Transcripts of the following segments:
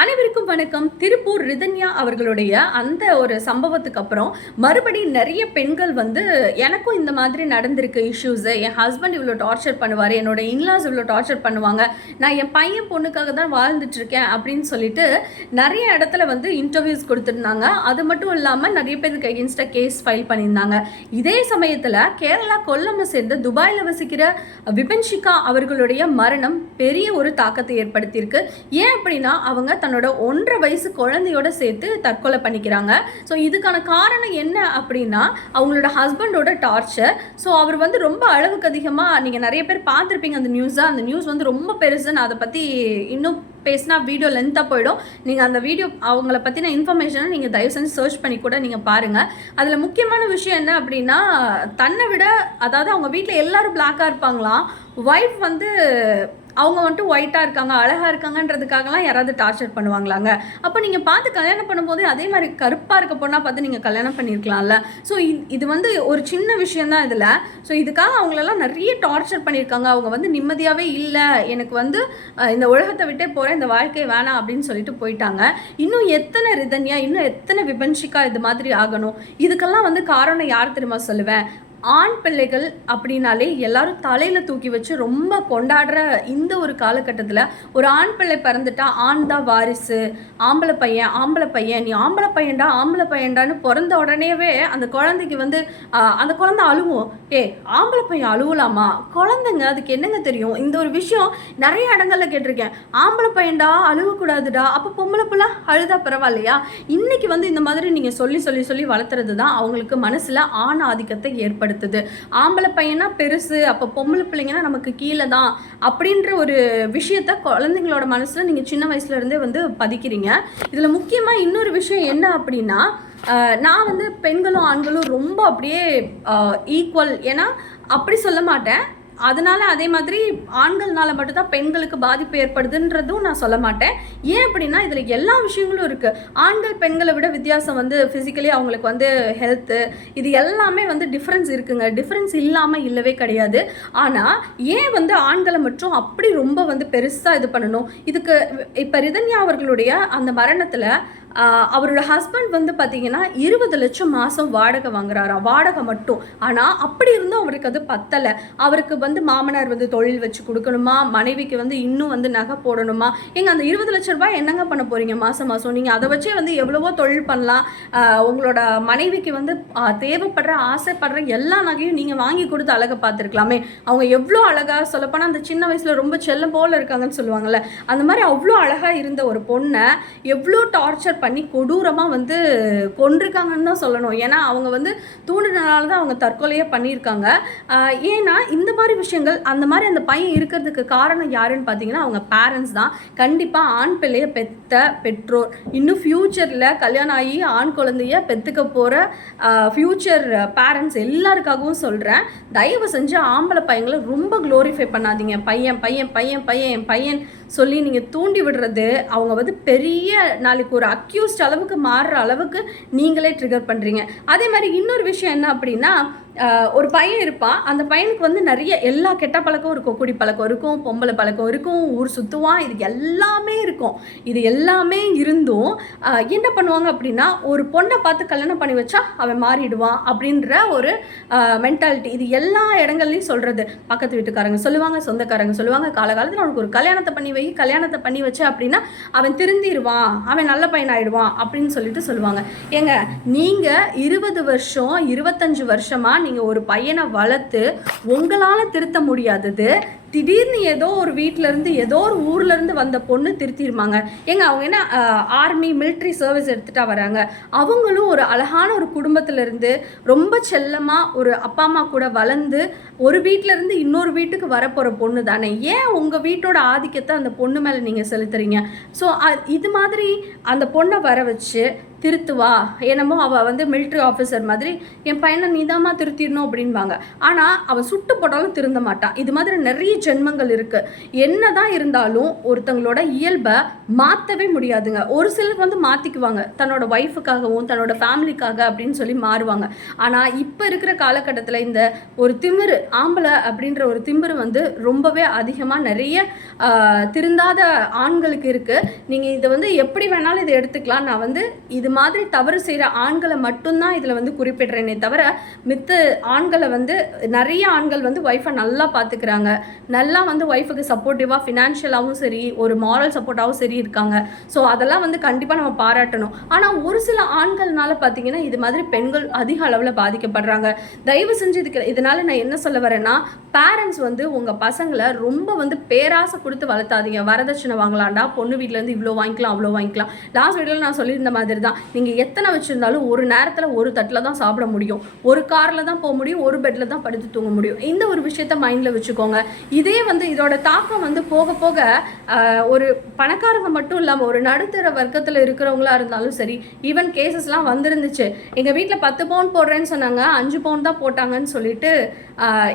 அனைவருக்கும் வணக்கம். திருப்பூர் ரிதன்யா அவர்களுடைய அந்த ஒரு சம்பவத்துக்கு அப்புறம் மறுபடியும் நிறைய பெண்கள் வந்து எனக்கும் இந்த மாதிரி நடந்திருக்கு இஷ்யூஸ், என் ஹஸ்பண்ட் இவ்வளோ டார்ச்சர் பண்ணுவார், என்னோட இன்லாஸ் இவ்வளோ டார்ச்சர் பண்ணுவாங்க, நான் என் பையன் பொண்ணுக்காக தான் வாழ்ந்துட்டு இருக்கேன் அப்படின்னு சொல்லிட்டு நிறைய இடத்துல வந்து இன்டர்வியூஸ் கொடுத்துருந்தாங்க. அது மட்டும் இல்லாமல் நிறைய பேருக்கு அகென்ஸ்டாக கேஸ் ஃபைல் பண்ணியிருந்தாங்க. இதே சமயத்தில் கேரளா கொல்லமை சேர்ந்த துபாயில் வசிக்கிற விபன்ஷிகா அவர்களுடைய மரணம் பெரிய ஒரு தாக்கத்தை ஏற்படுத்தியிருக்கு. ஏன் அப்படின்னா அவங்க தன்னோட 1.5 வயசு குழந்தையோட சேர்த்து தற்கொலை பண்ணிக்கிறாங்க. ஸோ இதுக்கான காரணம் என்ன அப்படின்னா அவங்களோட ஹஸ்பண்டோட டார்ச்சர். ஸோ அவர் வந்து ரொம்ப அளவுக்கு அதிகமாக, நீங்கள் நிறைய பேர் பார்த்துருப்பீங்க அந்த நியூஸ் வந்து ரொம்ப பெருசு. நான் அதை பற்றி இன்னும் பேசினா வீடியோ லென்த்தாக போயிடும். நீங்கள் அந்த வீடியோ அவங்கள பற்றின இன்ஃபர்மேஷனை நீங்கள் தயவு செஞ்சு சர்ச் பண்ணி கூட நீங்கள் பாருங்கள். அதில் முக்கியமான விஷயம் என்ன அப்படின்னா, தன்னை விட, அதாவது அவங்க வீட்டில் எல்லாரும் பிளாக்காக இருப்பாங்களாம், ஒய்ஃப் வந்து அவங்க வந்துட்டு ஒயிட்டாக இருக்காங்க, அழகாக இருக்காங்கன்றதுக்காகலாம் யாராவது டார்ச்சர் பண்ணுவாங்களாங்க? அப்போ நீங்கள் பார்த்து கல்யாணம் பண்ணும்போது அதே மாதிரி கருப்பாக இருக்க பொண்ணாக பார்த்து நீங்கள் கல்யாணம் பண்ணியிருக்கலாம்ல. ஸோ இது வந்து ஒரு சின்ன விஷயந்தான் இதில். ஸோ இதுக்காக அவங்களெல்லாம் நிறைய டார்ச்சர் பண்ணியிருக்காங்க. அவங்க வந்து நிம்மதியாகவே இல்லை, எனக்கு வந்து இந்த உலகத்தை விட்டே போகிறேன், இந்த வாழ்க்கையை வேணாம் அப்படின்னு சொல்லிட்டு போயிட்டாங்க. இன்னும் எத்தனை ரிதன்யா, இன்னும் எத்தனை விபன்ஷிகா இது மாதிரி ஆகணும்? இதுக்கெல்லாம் வந்து காரணம் யார் தெரியுமா சொல்லுவேன்? ஆண் பிள்ளைகள் அப்படின்னாலே எல்லாரும் தலையில் தூக்கி வச்சு ரொம்ப கொண்டாடுற இந்த ஒரு காலகட்டத்தில் ஒரு ஆண் பிள்ளை பிறந்துட்டா ஆண் தான் வாரிசு, ஆம்பளை பையன், நீ ஆம்பளை பையன்டான்னு பிறந்த உடனேவே அந்த குழந்தைக்கு வந்து அந்த குழந்தை அழுவும். ஆம்பளை பையன் அழுவலாமா? குழந்தைங்க அதுக்கு என்னங்க தெரியும்? இந்த ஒரு விஷயம் நிறைய இடங்கள்ல கேட்டிருக்கேன். ஆம்பளை பையன்டா அழுவக்கூடாதுடா, அப்போ பொம்பளை பிள்ளை அழுதா பரவாயில்லையா? இன்னைக்கு வந்து இந்த மாதிரி நீங்கள் சொல்லி வளர்த்துறது தான் அவங்களுக்கு மனசில் ஆண் ஆதிக்கத்தை ஏற்படுத்துது. ஆம்பளை பையனா பெருசு, அப்போ பொம்பளை பிள்ளைங்கன்னா நமக்கு கீழே தான் அப்படின்ற ஒரு விஷயத்த குழந்தைங்களோட மனசில் நீங்கள் சின்ன வயசுல இருந்தே வந்து பதிக்கிறீங்க. இதில் முக்கியமாக இன்னொரு விஷயம் என்ன அப்படின்னா, நான் வந்து பெண்களும் ஆண்களும் ரொம்ப அப்படியே ஈக்குவல், ஏன்னா அப்படி சொல்ல மாட்டேன். அதனால அதே மாதிரி ஆண்கள்னால மட்டும்தான் பெண்களுக்கு பாதிப்பு ஏற்படுதுன்றதும் நான் சொல்ல மாட்டேன். ஏன் அப்படின்னா இதில் எல்லா விஷயங்களும் இருக்குது. ஆண்கள் பெண்களை விட வித்தியாசம் வந்து ஃபிசிக்கலி அவங்களுக்கு வந்து ஹெல்த்து, இது எல்லாமே வந்து டிஃப்ரென்ஸ் இருக்குங்க. டிஃப்ரென்ஸ் இல்லாமல் இல்லவே கிடையாது. ஆனால் ஏன் வந்து ஆண்களை மட்டும் அப்படி ரொம்ப வந்து பெருசாக இது பண்ணணும்? இதுக்கு இப்போ ரிதன்யா அவர்களுடைய அந்த மரணத்தில் அவரோட ஹஸ்பண்ட் வந்து பார்த்தீங்கன்னா 20 லட்சம் மாதம் வாடகை வாங்குறாரா, வாடகை மட்டும். ஆனால் அப்படி இருந்தும் அவருக்கு அது பத்தலை. அவருக்கு வந்து மாமனார் வந்து தொழில் வச்சு கொடுக்கணுமா, மனைவிக்கு வந்து இன்னும் வந்து நகை போடணுமா? அந்த 20 லட்ச ரூபாய் என்னங்க பண்ண போகிறீங்க மாதம் நீங்கள் அதை வச்சே வந்து எவ்வளவோ தொழில் பண்ணலாம். உங்களோட மனைவிக்கு வந்து தேவைப்படுற ஆசைப்படுற எல்லா நகையும் நீங்கள் வாங்கி கொடுத்து அழகை பார்த்துருக்கலாமே. அவங்க எவ்வளோ அழகாக, சொல்லப்போனால் அந்த சின்ன வயசில் ரொம்ப செல்லம் போல் இருக்காங்கன்னு சொல்லுவாங்கள்ல, அந்த மாதிரி அவ்வளோ அழகாக இருந்த ஒரு பொண்ணை எவ்வளோ டார்ச்சர் பண்ணி கொடூரமாக வந்து கொண்டிருக்காங்கன்னு தான் சொல்லணும். ஏன்னா அவங்க வந்து தூண்டினால தான் அவங்க தற்கொலையே பண்ணியிருக்காங்க. ஏன்னா இந்த மாதிரி விஷயங்கள், அந்த மாதிரி அந்த பையன் இருக்கிறதுக்கு காரணம் யாருன்னு பார்த்தீங்கன்னா அவங்க பேரண்ட்ஸ் தான். கண்டிப்பாக ஆண் பிள்ளையை பெற்ற பெற்றோர், இன்னும் ஃப்யூச்சரில் கல்யாணம் ஆகி ஆண் குழந்தைய பெற்றுக்க போகிற ஃப்யூச்சர் பேரண்ட்ஸ் எல்லாருக்காகவும் சொல்கிறேன், தயவு செஞ்சு ஆம்பளை பையங்களை ரொம்ப க்ளோரிஃபை பண்ணாதீங்க. பையன் சொல்லி நீங்கள் தூண்டி விடுறது அவங்க வந்து பெரிய நாளைக்கு ஒரு அக்யூஸ்ட் அளவுக்கு மாறுற அளவுக்கு நீங்களே ட்ரிகர் பண்ணுறீங்க. அதே மாதிரி இன்னொரு விஷயம் என்ன அப்படின்னா, ஒரு பையன் இருப்பான், அந்த பையனுக்கு வந்து நிறைய எல்லா கெட்ட பழக்கம் இருக்கும். குடி பழக்கம் இருக்கும், பொம்பளை பழக்கம் இருக்கும், ஊர் சுற்றுவான், இது எல்லாமே இருக்கும். இது எல்லாமே இருந்தும் என்ன பண்ணுவாங்க அப்படின்னா, ஒரு பொண்ணை பார்த்து கல்யாணம் பண்ணி வச்சா அவன் மாறிடுவான் அப்படின்ற ஒரு மென்டாலிட்டி. இது எல்லா இடங்கள்லையும் சொல்கிறது. பக்கத்து வீட்டுக்காரங்க சொல்லுவாங்க, சொந்தக்காரங்க சொல்லுவாங்க, காலகாலத்தில் அவனுக்கு ஒரு கல்யாணத்தை பண்ணி வச்ச அப்படின்னா அவன் திருந்திடுவான், அவன் நல்ல பையன் ஆகிடுவான் அப்படின்னு சொல்லிட்டு சொல்லுவாங்க. நீங்கள் 20 வருஷம் 25 வருஷமாக நீங்கள் ஒரு பையனை வளர்த்து உங்களால் திருத்த முடியாதது திடீர்னு ஏதோ ஒரு வீட்டிலேருந்து ஏதோ ஒரு ஊர்லேருந்து வந்த பொண்ணு திருத்திடுமாங்க? அவங்க என்ன ஆர்மி மிலிட்ரி சர்வீஸ் எடுத்துகிட்டா வராங்க? அவங்களும் ஒரு அழகான ஒரு குடும்பத்திலேருந்து ரொம்ப செல்லமாக ஒரு அப்பா அம்மா கூட வளர்ந்து ஒரு வீட்டிலேருந்து இன்னொரு வீட்டுக்கு வரப்போகிற பொண்ணு தானே. ஏன் உங்கள் வீட்டோட ஆதிக்கத்தை அந்த பொண்ணு மேலே நீங்கள் செலுத்துறீங்க? ஸோ இது மாதிரி அந்த பொண்ணை வர வச்சு திருத்துவா, என்னமோ அவள் வந்து மிலிட்ரி ஆஃபீஸர் மாதிரி என் பையனை நீதாம்மா திருத்திடணும் அப்படின்பாங்க. ஆனால் அவள் சுட்டு போட்டாலும் திருந்த மாட்டான். இது மாதிரி நிறைய ஜென்மங்கள் இருக்குது. என்ன தான் இருந்தாலும் ஒருத்தங்களோட இயல்பை மாற்றவே முடியாதுங்க. ஒரு சிலர் வந்து மாற்றிக்குவாங்க, தன்னோட ஒய்ஃபுக்காகவும் தன்னோட ஃபேமிலிக்காக அப்படின்னு சொல்லி மாறுவாங்க. ஆனால் இப்போ இருக்கிற காலகட்டத்தில் இந்த ஒரு திமிரு, ஆம்பளை அப்படின்ற ஒரு திமிரு வந்து ரொம்பவே அதிகமாக நிறைய திருந்தாத ஆண்களுக்கு இருக்குது. நீங்கள் இதை வந்து எப்படி வேணாலும் இதை எடுத்துக்கலாம். நான் வந்து இது மாதிரி தவறு செய்கிற ஆண்களை மட்டும்தான் இதில் வந்து குறிப்பிடுறேனே தவிர மித்த ஆண்களை வந்து நிறைய ஆண்கள் வந்து ஒய்ஃபை நல்லா பார்த்துக்கிறாங்க, நல்லா வந்து ஒய்ஃபுக்கு சப்போர்ட்டிவாக ஃபினான்ஷியலாகவும் சரி ஒரு மாரல் சப்போர்ட்டாகவும் சரி இருக்காங்க. ஸோ அதெல்லாம் வந்து கண்டிப்பாக நம்ம பாராட்டணும். ஆனால் ஒரு சில ஆண்கள்னால பார்த்தீங்கன்னா இது மாதிரி பெண்கள் அதிக அளவில் பாதிக்கப்படுறாங்க. தயவு செஞ்சு இதனால் நான் என்ன சொல்ல வரேன்னா, பேரண்ட்ஸ் வந்து உங்கள் பசங்களை ரொம்ப வந்து பேராசை கொடுத்து வளர்த்தாதீங்க. வரதட்சணை வாங்கலாம்டா, பொண்ணு வீட்டிலேருந்து இவ்வளோ வாங்கிக்கலாம் அவ்வளோ வாங்கிக்கலாம். லாஸ்ட் வீடியோவில் நான் சொல்லியிருந்த மாதிரி தான், நீங்கள் எத்தனை வச்சுருந்தாலும் ஒரு நேரத்தில் ஒரு தட்டில் தான் சாப்பிட முடியும், ஒரு காரில் தான் போக முடியும், ஒரு பெட்டில் தான் படுத்து தூங்க முடியும். இந்த ஒரு விஷயத்த மைண்டில் வச்சுக்கோங்க. இதே வந்து இதோட தாக்கம் வந்து போக போக ஒரு பணக்காரங்க மட்டும் இல்லாமல் ஒரு நடுத்தர வர்க்கத்தில் இருக்கிறவங்களா இருந்தாலும் சரி, ஈவன் கேசஸ்லாம் வந்துருந்துச்சு. எங்கள் வீட்டில் 10 பவுன் போடுறேன்னு சொன்னாங்க, 5 பவுன் தான் போட்டாங்கன்னு சொல்லிட்டு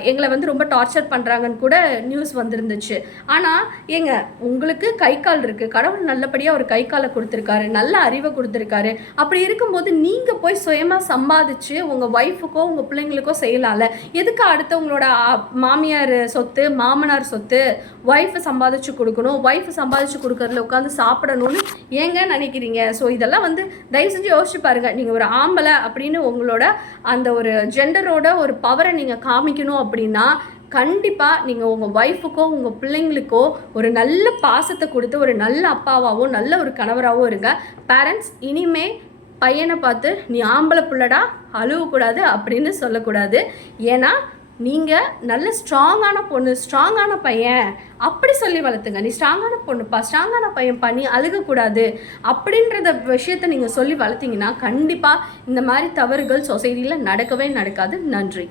எங்களை வந்து ரொம்ப டார்ச்சர் பண்ணுறாங்கன்னு கூட நியூஸ் வந்துருந்துச்சு. ஆனால் ஏங்க, உங்களுக்கு கை கால் இருக்குது, கடவுள் நல்லபடியாக ஒரு கை காலை கொடுத்துருக்காரு, நல்ல அறிவை கொடுத்துருக்காரு. அப்படி இருக்கும்போது நீங்கள் போய் சுயமாக சம்பாதிச்சு உங்கள் ஒய்ஃபுக்கோ உங்கள் பிள்ளைங்களுக்கோ செய்யலாம்ல. எதுக்கு அடுத்தவங்களோட மாமியார் சொத்து மாமனார் சொத்து ஒய்ஃபை சம்பாதிச்சு கொடுக்கணும், ஒய்ஃபை சம்பாதிச்சு கொடுக்கறதுல உட்காந்து சாப்பிடணும்னு ஏங்க நினைக்கிறீங்க? ஸோ இதெல்லாம் வந்து தயவு செஞ்சு யோசிச்சு பாருங்கள். நீங்கள் ஒரு ஆம்பளை அப்படின்னு உங்களோட அந்த ஒரு ஜெண்டரோட ஒரு பவரை நீங்கள் காமிக்கணும் அப்படின்னா கண்டிப்பாக நீங்கள் உங்கள் ஒய்ஃபுக்கோ உங்கள் பிள்ளைங்களுக்கோ ஒரு நல்ல பாசத்தை கொடுத்து ஒரு நல்ல அப்பாவாகவோ நல்ல ஒரு கணவராகவோ இருங்க. பேரண்ட்ஸ் இனிமே பையனை பார்த்து நீ ஆம்பளை பிள்ளடா அழுவக்கூடாது அப்படின்னு சொல்லக்கூடாது. ஏன்னா நீங்கள் நல்ல ஸ்ட்ராங்கான பொண்ணு, ஸ்ட்ராங்கான பையன் அப்படி சொல்லி வளர்த்துங்க. நீ ஸ்ட்ராங்கான பொண்ணுப்பா, ஸ்ட்ராங்கான பையன் பண்ணி அழுகக்கூடாது அப்படின்றத விஷயத்தை நீங்கள் சொல்லி வளர்த்திங்கன்னா கண்டிப்பாக இந்த மாதிரி தவறுகள் சொசைட்டியில் நடக்கவே நடக்காது. நன்றி.